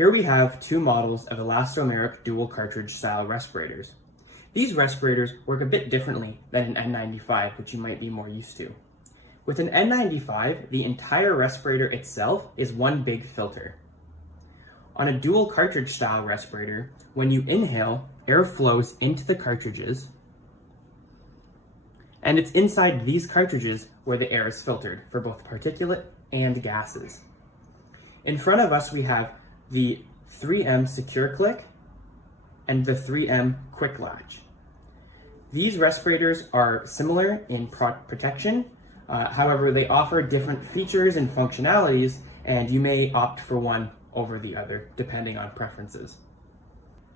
Here we have two models of elastomeric dual cartridge style respirators. These respirators work a bit differently than an N95, which you might be more used to. With an N95, the entire respirator itself is one big filter. On a dual cartridge style respirator, when you inhale, air flows into the cartridges, and it's inside these cartridges where the air is filtered for both particulate and gases. In front of us, we have the 3M Secure Click and the 3M Quick Latch. These respirators are similar in protection, however, they offer different features and functionalities, and you may opt for one over the other, depending on preferences.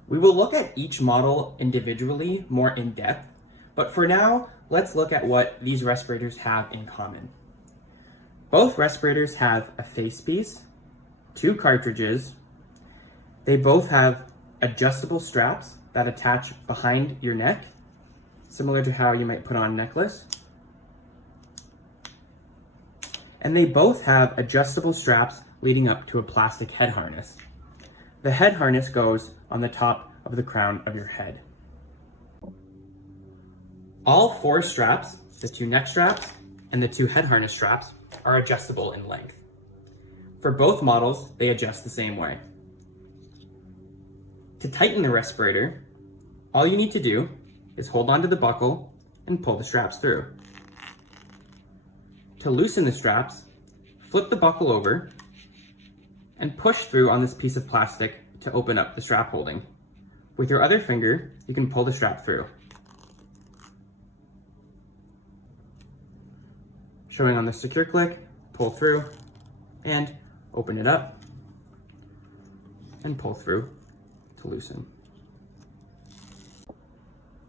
We will look at each model individually more in depth, but for now, let's look at what these respirators have in common. Both respirators have a facepiece, two cartridges. They both have adjustable straps that attach behind your neck, similar to how you might put on a necklace. And they both have adjustable straps leading up to a plastic head harness. The head harness goes on the top of the crown of your head. All four straps, the two neck straps and the two head harness straps, are adjustable in length. For both models, they adjust the same way. To tighten the respirator, all you need to do is hold onto the buckle and pull the straps through. To loosen the straps, flip the buckle over and push through on this piece of plastic to open up the strap holding. With your other finger, you can pull the strap through. Showing on the Secure Click, pull through and open it up and pull through to loosen.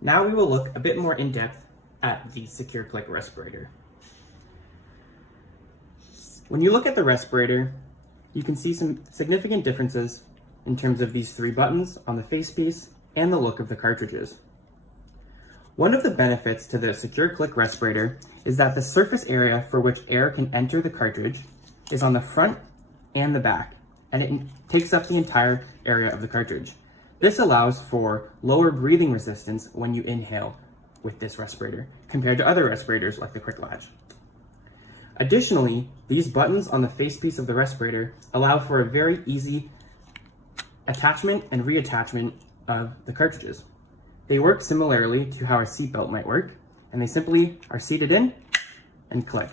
Now we will look a bit more in depth at the Secure Click respirator. When you look at the respirator, you can see some significant differences in terms of these three buttons on the facepiece and the look of the cartridges. One of the benefits to the Secure Click respirator is that the surface area for which air can enter the cartridge is on the front and the back, and it takes up the entire area of the cartridge. This allows for lower breathing resistance when you inhale with this respirator compared to other respirators like the Quick Latch. Additionally, these buttons on the facepiece of the respirator allow for a very easy attachment and reattachment of the cartridges. They work similarly to how a seatbelt might work, and they simply are seated in and click.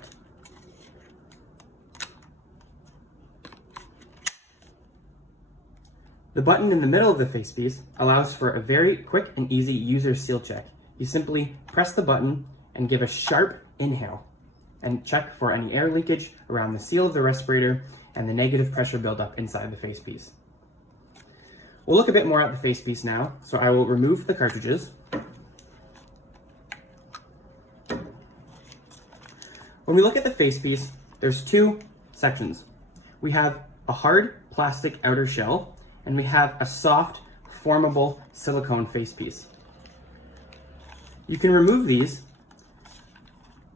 The button in the middle of the facepiece allows for a very quick and easy user seal check. You simply press the button and give a sharp inhale and check for any air leakage around the seal of the respirator and the negative pressure buildup inside the facepiece. We'll look a bit more at the facepiece now, so I will remove the cartridges. When we look at the facepiece, there's two sections. We have a hard plastic outer shell, and we have a soft, formable silicone facepiece. You can remove these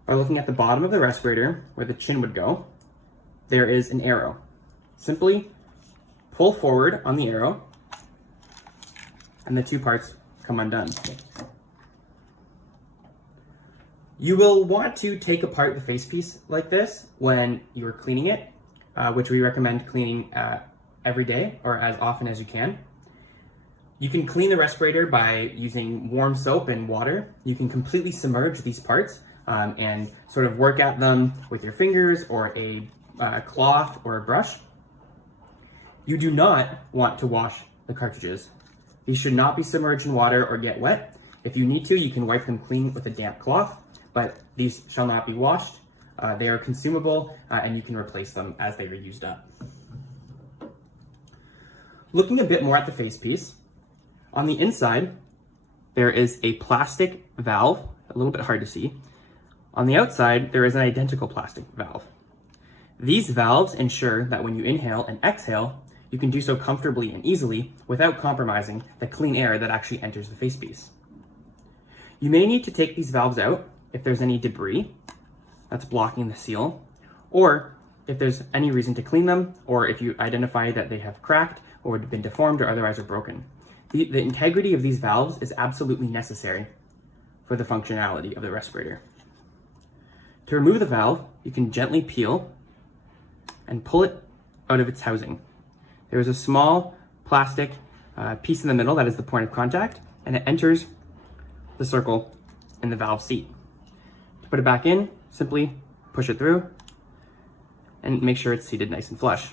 by looking at the bottom of the respirator where the chin would go. There is an arrow. Simply pull forward on the arrow and the two parts come undone. You will want to take apart the facepiece like this when you're cleaning it, which we recommend cleaning every day or as often as you can. You can clean the respirator by using warm soap and water. You can completely submerge these parts and sort of work at them with your fingers or a cloth or a brush. You do not want to wash the cartridges. These should not be submerged in water or get wet. If you need to, you can wipe them clean with a damp cloth, but these shall not be washed. They are consumable and you can replace them as they are used up. Looking a bit more at the facepiece, on the inside, there is a plastic valve, a little bit hard to see. On the outside, there is an identical plastic valve. These valves ensure that when you inhale and exhale, you can do so comfortably and easily without compromising the clean air that actually enters the facepiece. You may need to take these valves out if there's any debris that's blocking the seal, or if there's any reason to clean them, or if you identify that they have cracked or been deformed or otherwise are broken. The integrity of these valves is absolutely necessary for the functionality of the respirator. To remove the valve, you can gently peel and pull it out of its housing. There is a small plastic piece in the middle that is the point of contact, and it enters the circle in the valve seat. To put it back in, simply push it through and make sure it's seated nice and flush.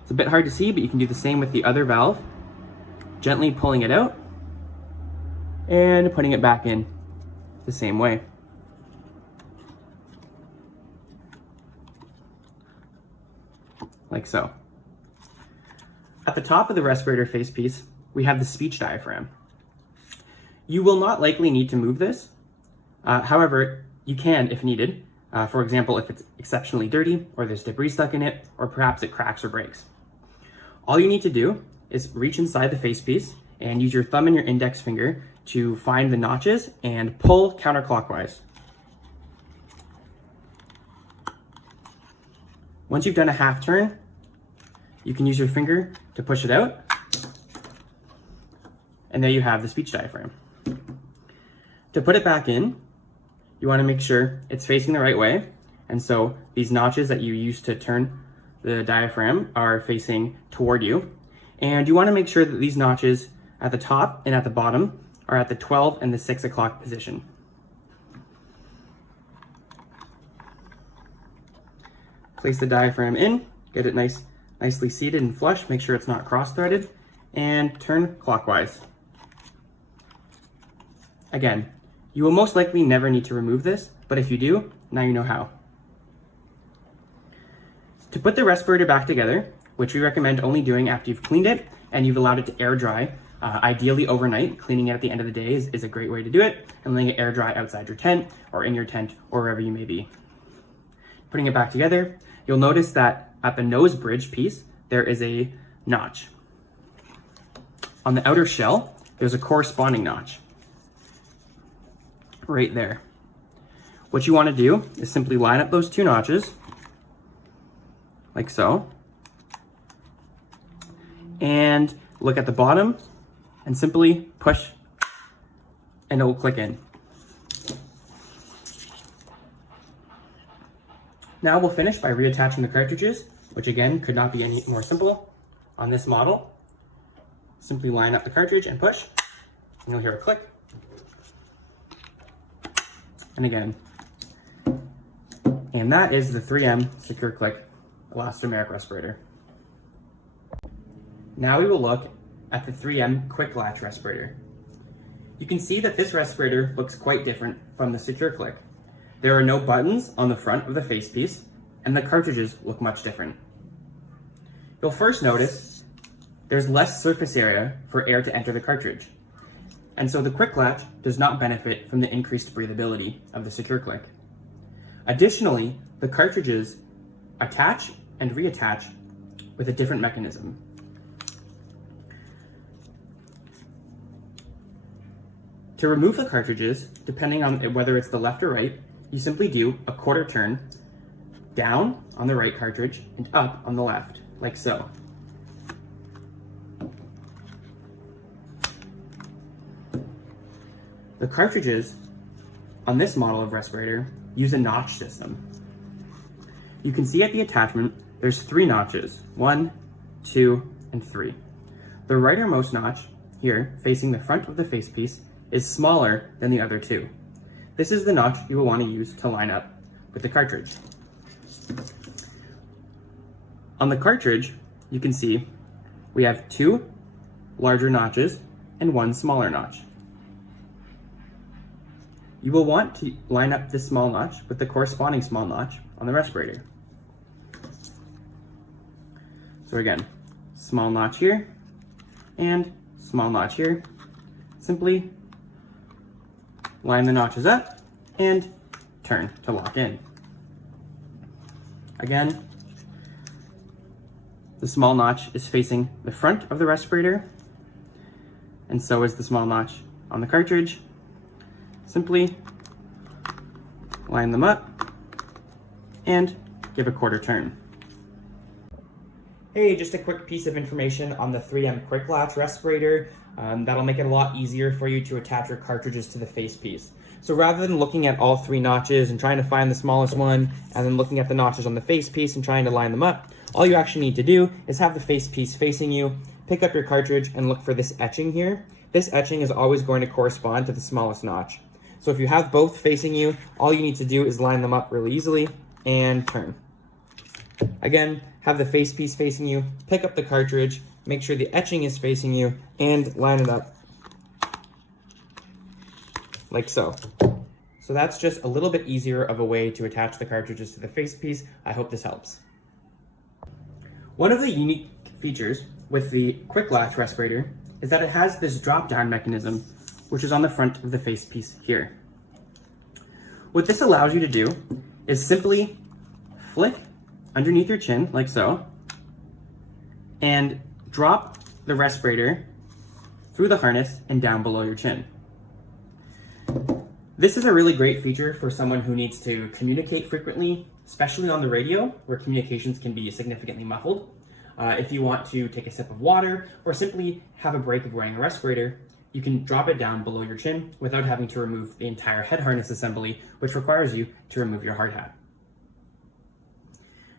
It's a bit hard to see, but you can do the same with the other valve, gently pulling it out and putting it back in the same way. Like so. At the top of the respirator facepiece, we have the speech diaphragm. You will not likely need to move this. However, you can if needed. For example, if it's exceptionally dirty or there's debris stuck in it, or perhaps it cracks or breaks. All you need to do is reach inside the facepiece and use your thumb and your index finger to find the notches and pull counterclockwise. Once you've done a half turn, you can use your finger to push it out, and there you have the speech diaphragm. To put it back in, you want to make sure it's facing the right way, and so these notches that you use to turn the diaphragm are facing toward you, and you want to make sure that these notches at the top and at the bottom are at the 12 and the 6 o'clock position. Place the diaphragm in, get it nicely seated and flush, make sure it's not cross-threaded, and turn clockwise. Again, you will most likely never need to remove this, but if you do, now you know how. To put the respirator back together, which we recommend only doing after you've cleaned it and you've allowed it to air dry, ideally overnight. Cleaning it at the end of the day is a great way to do it, and letting it air dry outside your tent or in your tent or wherever you may be. Putting it back together, you'll notice that at the nose bridge piece, there is a notch. On the outer shell, there's a corresponding notch right there. What you want to do is simply line up those two notches like so, and look at the bottom and simply push and it will click in. Now we'll finish by reattaching the cartridges, which again could not be any more simple. On this model, simply line up the cartridge and push, and you'll hear a click. And again. And that is the 3M Secure Click elastomeric respirator. Now we will look at the 3M Quick Latch respirator. You can see that this respirator looks quite different from the Secure Click. There are no buttons on the front of the facepiece, and the cartridges look much different. You'll first notice there's less surface area for air to enter the cartridge, and so the Quick Latch does not benefit from the increased breathability of the Secure Click. Additionally, the cartridges attach and reattach with a different mechanism. To remove the cartridges, depending on whether it's the left or right, you simply do a quarter turn down on the right cartridge and up on the left, like so. The cartridges on this model of respirator use a notch system. You can see at the attachment, there's 3 notches, 1, 2, and 3. The rightermost notch here, facing the front of the facepiece, is smaller than the other 2. This is the notch you will want to use to line up with the cartridge. On the cartridge, you can see we have 2 larger notches and 1 smaller notch. You will want to line up this small notch with the corresponding small notch on the respirator. So again, small notch here and small notch here. Simply line the notches up and turn to lock in. Again, the small notch is facing the front of the respirator, and so is the small notch on the cartridge. Simply line them up and give a quarter turn. Hey, just a quick piece of information on the 3M Quick Latch respirator. That'll make it a lot easier for you to attach your cartridges to the facepiece. So rather than looking at all 3 notches and trying to find the smallest one, and then looking at the notches on the facepiece and trying to line them up, all you actually need to do is have the facepiece facing you, pick up your cartridge, and look for this etching here. This etching is always going to correspond to the smallest notch. So if you have both facing you, all you need to do is line them up really easily and turn. Again, have the facepiece facing you, pick up the cartridge, make sure the etching is facing you, and line it up like so. So that's just a little bit easier of a way to attach the cartridges to the facepiece. I hope this helps. One of the unique features with the Quick Latch respirator is that it has this drop-down mechanism, which is on the front of the facepiece here. What this allows you to do is simply flick underneath your chin, like so, and drop the respirator through the harness and down below your chin. This is a really great feature for someone who needs to communicate frequently, especially on the radio, where communications can be significantly muffled. If you want to take a sip of water or simply have a break of wearing a respirator, you can drop it down below your chin without having to remove the entire head harness assembly, which requires you to remove your hard hat.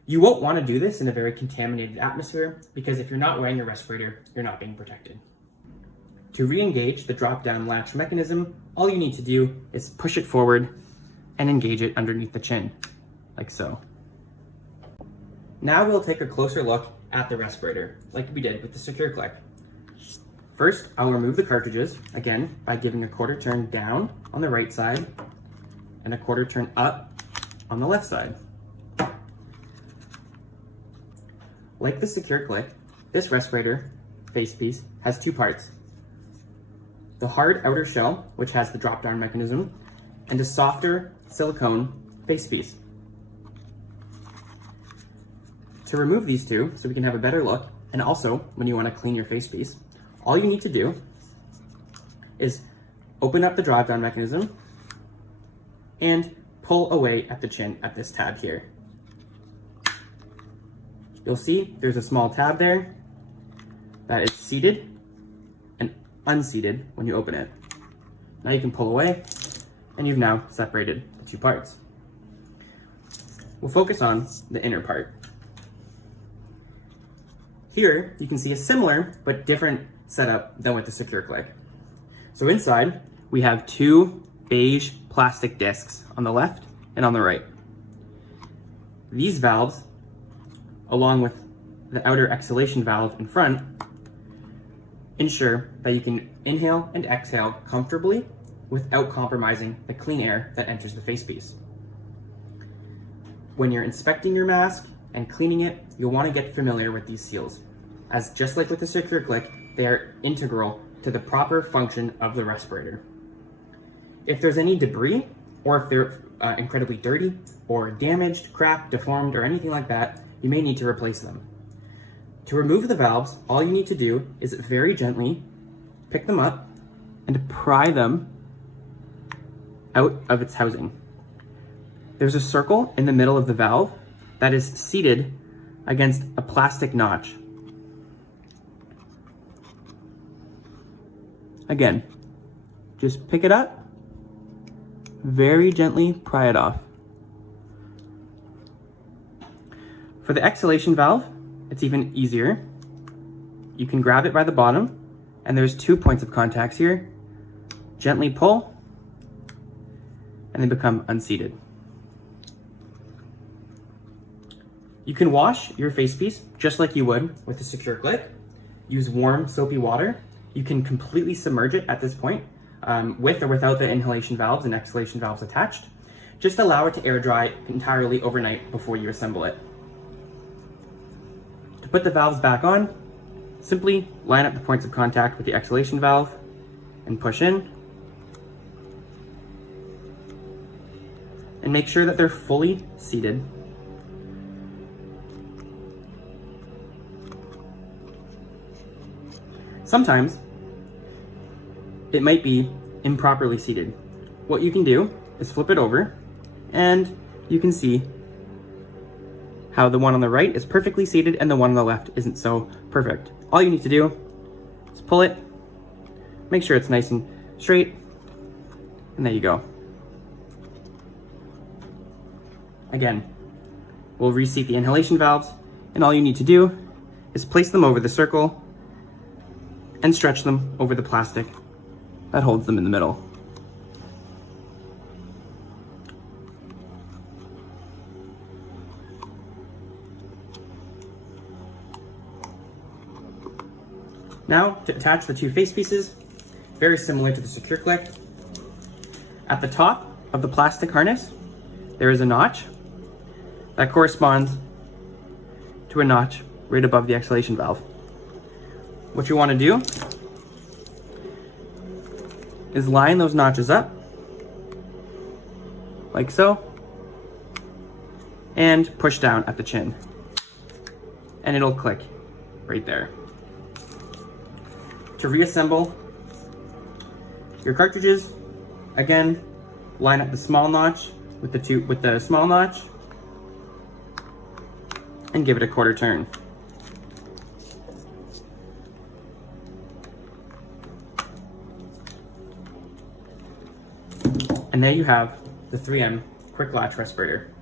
You won't want to do this in a very contaminated atmosphere because if you're not wearing your respirator, you're not being protected. To re-engage the drop-down latch mechanism, all you need to do is push it forward and engage it underneath the chin, like so. Now we'll take a closer look at the respirator, like we did with the secure click. First, I'll remove the cartridges, again, by giving a quarter turn down on the right side and a quarter turn up on the left side. Like the secure click, this respirator facepiece has 2 parts. The hard outer shell, which has the drop-down mechanism, and a softer silicone facepiece. To remove these 2, so we can have a better look, and also when you want to clean your facepiece, all you need to do is open up the drop-down mechanism and pull away at the chin at this tab here. You'll see there's a small tab there that is seated and unseated when you open it. Now you can pull away and you've now separated the 2 parts. We'll focus on the inner part. Here you can see a similar but different setup than with the secure click. So inside we have 2 beige plastic discs on the left and on the right. These valves, along with the outer exhalation valve in front, ensure that you can inhale and exhale comfortably without compromising the clean air that enters the facepiece. When you're inspecting your mask and cleaning it, you'll want to get familiar with these seals, as just like with the secure click, they are integral to the proper function of the respirator. If there's any debris, or if they're incredibly dirty, or damaged, cracked, deformed, or anything like that, you may need to replace them. To remove the valves, all you need to do is very gently pick them up and pry them out of its housing. There's a circle in the middle of the valve that is seated against a plastic notch. Again, just pick it up, very gently pry it off. For the exhalation valve, it's even easier. You can grab it by the bottom, and there's 2 points of contacts here. Gently pull, and they become unseated. You can wash your facepiece just like you would with a secure click. Use warm, soapy water. You can completely submerge it at this point, with or without the inhalation valves and exhalation valves attached. Just allow it to air dry entirely overnight before you assemble it. To put the valves back on, simply line up the points of contact with the exhalation valve and push in. And make sure that they're fully seated. Sometimes it might be improperly seated. What you can do is flip it over and you can see how the one on the right is perfectly seated and the one on the left isn't so perfect. All you need to do is pull it, make sure it's nice and straight, and there you go. Again, we'll reseat the inhalation valves, and all you need to do is place them over the circle and stretch them over the plastic that holds them in the middle. Now, to attach the two face pieces, very similar to the secure click. At the top of the plastic harness, there is a notch that corresponds to a notch right above the exhalation valve. What you want to do is line those notches up, like so, and push down at the chin, and it'll click right there. To reassemble your cartridges, again, line up the small notch with the small notch and give it a quarter turn. And there you have the 3M quick latch respirator.